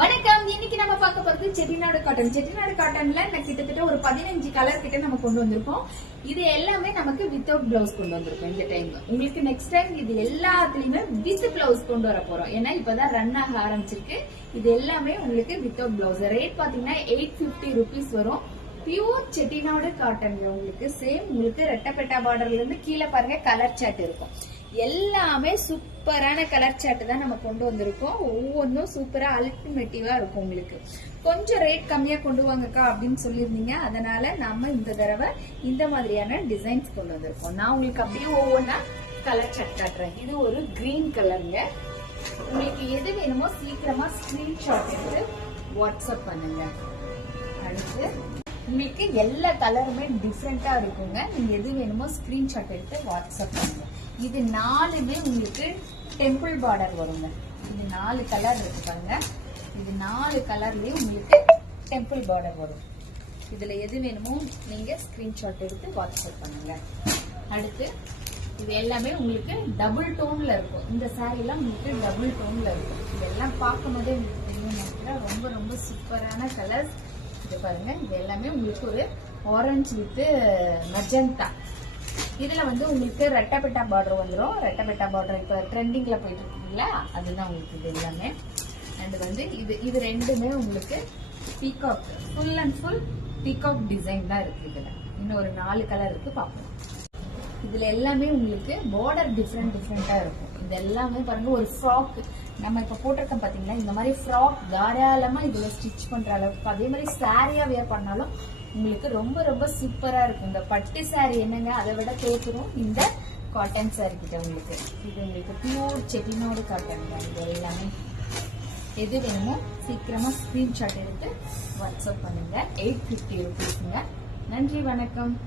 வணக்கம். இன்னைக்கு நம்ம பார்க்க போறது செட்டிநாடு காட்டன். செட்டிநாடு காட்டன்ல கிட்டத்தட்ட ஒரு 15 கலர் கிட்ட நம்ம கொண்டு வந்திருக்கோம். இது எல்லாமே நமக்கு வித்தவுட் பிளவுஸ் கொண்டு வந்திருக்கோம் இந்த டைம். உங்களுக்கு நெக்ஸ்ட் டைம் இது எல்லாத்துலயுமே வித் பிளவுஸ் கொண்டு வர போறோம். ஏன்னா இப்பதான் ரன் ஆக ஆரம்பிச்சிருக்கு. இது எல்லாமே உங்களுக்கு வித்தவுட் பிளவுஸ். ரேட் பாத்தீங்கன்னா 850 rupees வரும். பியூர் செட்டிநாடு காட்டன்ல உங்களுக்கு சேம் உங்களுக்கு ரெட்டப்பெட்டா பார்டர்ல இருந்து கீழே பாருங்க கலர் சாட் இருக்கும். எல்லாமே சூப்பரான கலர் சாட் தான் நம்ம கொண்டு வந்திருக்கோம். ஒவ்வொன்றும் சூப்பரா அல்டிமேட்டிவா இருக்கும். உங்களுக்கு கொஞ்சம் ரேட் கம்மியா கொண்டு வாங்கக்கா அப்படின்னு சொல்லியிருந்தீங்க. அதனால நாம இந்த தடவை இந்த மாதிரியான டிசைன்ஸ் கொண்டு வந்திருக்கோம். நான் உங்களுக்கு அப்படியே ஒவ்வொன்றா கலர் சாட் காட்டுறேன். இது ஒரு கிரீன் கலருங்க. உங்களுக்கு எது வேணுமோ சீக்கிரமா ஸ்கிரீன்ஷாட் எடுத்து வாட்ஸ்அப் பண்ணுங்க. அடுத்து உங்களுக்கு எல்லா கலருமே டிஃப்ரெண்டா இருக்குங்க. நீங்க எது வேணுமோ ஸ்கிரீன்ஷாட் எடுத்து வாட்ஸ்அப் பண்ணுங்க. இது 4மே உங்களுக்கு டெம்பிள் பார்டர் வருங்க. இது 4 கலர் இருக்கு பாருங்க. இது 4 கலர்லயும் உங்களுக்கு டெம்பிள் பார்டர் வரும். இதுல எது வேணுமோ நீங்க ஸ்கிரீன்ஷாட் எடுத்து வாட்ஸ்அப் பண்ணுங்க. அடுத்து இது எல்லாமே உங்களுக்கு டபுள் டோன்ல இருக்கும். இந்த சாரி எல்லாம் உங்களுக்கு டபுள் டோன்ல இருக்கும். இதெல்லாம் பார்க்கும் போதே உங்களுக்கு தெரியும். ரொம்ப ரொம்ப சூப்பரான கலர்ஸ். இது பாருங்க. இது எல்லாமே உங்களுக்கு ஒரு ஆரஞ்சு வித் மஜந்தா. இதுல உங்களுக்கு ரெட்டப்பெட்டா பார்டர் வந்துடும். ரெட்டப்பெட்டா பார்டர் இப்ப ட்ரெண்டிங்ல போயிட்டு இருக்குங்களா, அதுதான் உங்களுக்கு இது எல்லாமே. அண்ட் இது ரெண்டுமே உங்களுக்கு peacock, full and full peacock design தான் இருக்கு. இதுல இன்னும் ஒரு 4 கலர் இருக்கு, பார்ப்போம். இதுல எல்லாமே உங்களுக்கு பார்டர் டிஃப்ரெண்டா இருக்கும். இது எல்லாமே பாருங்க ஒரு ஃப்ராக் நம்ம இப்ப போட்டிருக்கோம் பாத்தீங்களா. இந்த மாதிரி ஃப்ராக் தாராளமா இதுல ஸ்டிச் பண்ற அளவுக்கு, அதே மாதிரி சாரியா வேர் பண்ணாலும் உங்களுக்கு ரொம்ப ரொம்ப சூப்பரா இருக்கும். இந்த பட்டு சாரி என்னங்க அதை விட தோற்றுரும் இந்த காட்டன் சாரி கிட்ட. உங்களுக்கு இது உங்களுக்கு பியூர் செட்டிநாடு காட்டன் தான். இது எல்லாமே எது வேணுமோ சீக்கிரமா ஸ்கிரீன்ஷாட் எடுத்து வாட்ஸ்அப் பண்ணுங்க. 850 rupeesங்க. நன்றி, வணக்கம்.